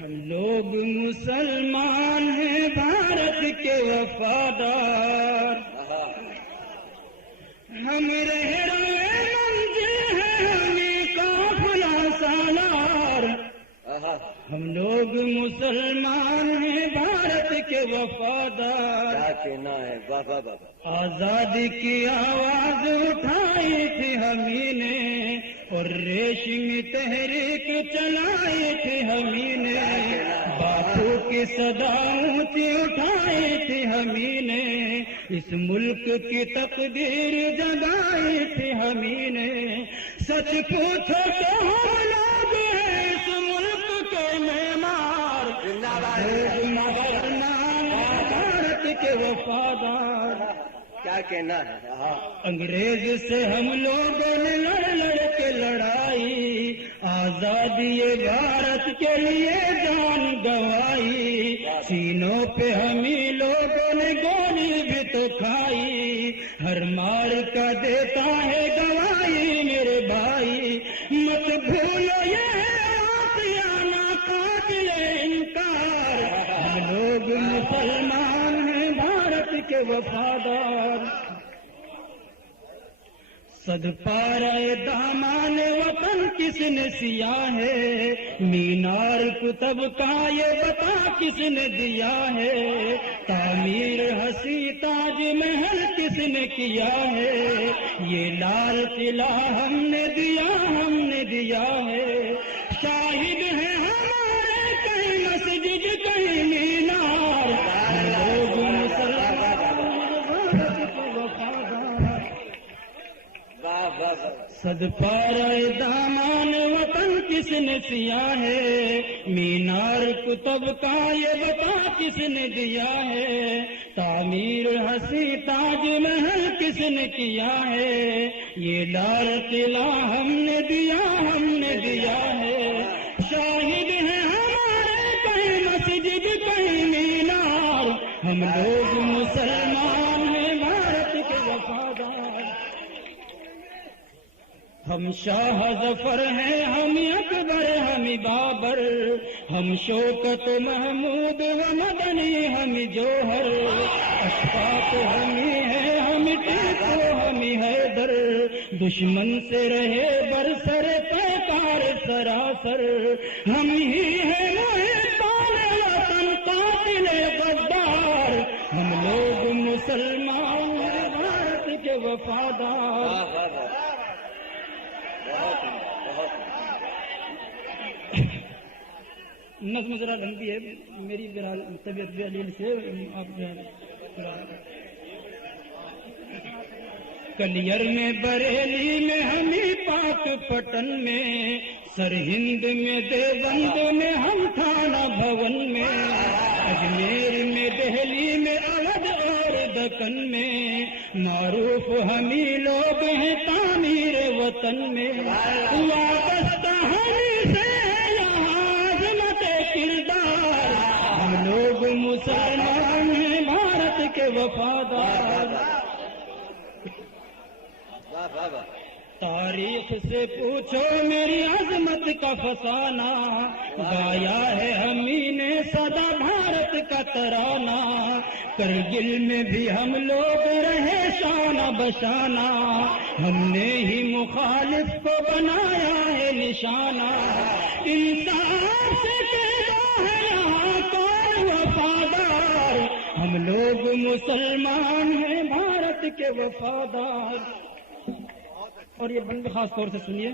ہم لوگ مسلمان ہیں بھارت کے وفادار، ہم رہے منزل ہیں ہمیں قافلہ سالار، ہم لوگ مسلمان ہیں بھارت کے وفادار۔ کیا کہنا ہے بابا بابا، آزادی کی آواز اٹھائی تھی ہمیں نے، اور ریشمی تحریک چلائی تھی ہمیں نے، باپو کی صدا اونچی اٹھائی تھی ہمیں نے، اس ملک کی تقدیر جگائی تھی ہمیں نے۔ سچ پوچھو تو ہم لوگ ہیں اس ملک کے معمار، مگر نام بھارت کے وفادار۔ کیا کہنا ہے؟ انگریز سے ہم لوگوں نے لڑ لڑ کے لڑائی، آزادی بھارت کے لیے جان گوائی، سینوں پہ ہمیں لوگوں نے گولی بھی تو کھائی، ہر مار کا دیتا ہے گواہی میرے بھائی، مت بھولو یہ آسیانہ قاتل انکار، ہم لوگ مسلمان ہیں بھارت کے وفادار۔ صد پارہ دامان وطن کس نے سیا ہے، مینار کتب کا یہ بتا کس نے دیا ہے، تعمیر حسین تاج محل کس نے کیا ہے، یہ لال قلعہ ہم نے دیا ہے، شاہد ہیں ہمارے کئی مسجد کئی مینار، ہم لوگ مسلمان بھارت کے وفادار۔ صد پارہ دامان وطن کس نے سیا ہے، مینار کتب کا یہ بتا کس نے دیا ہے، تعمیر حسین تاج محل کس نے کیا ہے، یہ لال قلعہ ہم نے دیا ہے، شاہد ہیں ہمارے کئی مسجد کئی مینار، ہم لوگ مسلمان ہیں بھارت کے وفادار۔ ہم شاہ ظفر ہیں ہم اکبر ہم بابر، ہم شوکت محمود و مدنی ہم جوہر، اشفاق ہمیں ہے ہم ٹیپو ہم حیدر، دشمن سے رہے برسر پیکار سراسر، ہم ہی ہیں محبان وطن قاتل غدار، ہم لوگ مسلمان ہیں بھارت کے وفادار۔ نظم ذرا لمبی ہے، میری طبیعت بھی علیل سے آپ کلیر میں بریلی میں ہمیں پاک پٹن میں، سرہند میں دیوبند میں ہم تھانہ بھون میں، اجمیر میں دہلی میں اودھ اور دکن میں، معروف ہمیں لوگ ہیں تعمیر وطن میں، وابستہ ہمیں سے کردار، ہم لوگ مسلمان ہیں بھارت کے وفادار۔ تاریخ سے پوچھو میری عظمت کا فسانہ، گایا ہے ہمیں نے سدا بھارت کا ترانہ، کرگل میں بھی ہم لوگ رہے شانہ بشانہ، ہم نے ہی مخالف کو بنایا ہے نشانہ، انصاف سے وفادار، ہم لوگ مسلمان ہیں بھارت کے وفادار۔ اور یہ بند خاص طور سے سنیے،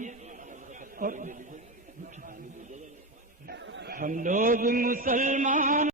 اور ہم لوگ مسلمان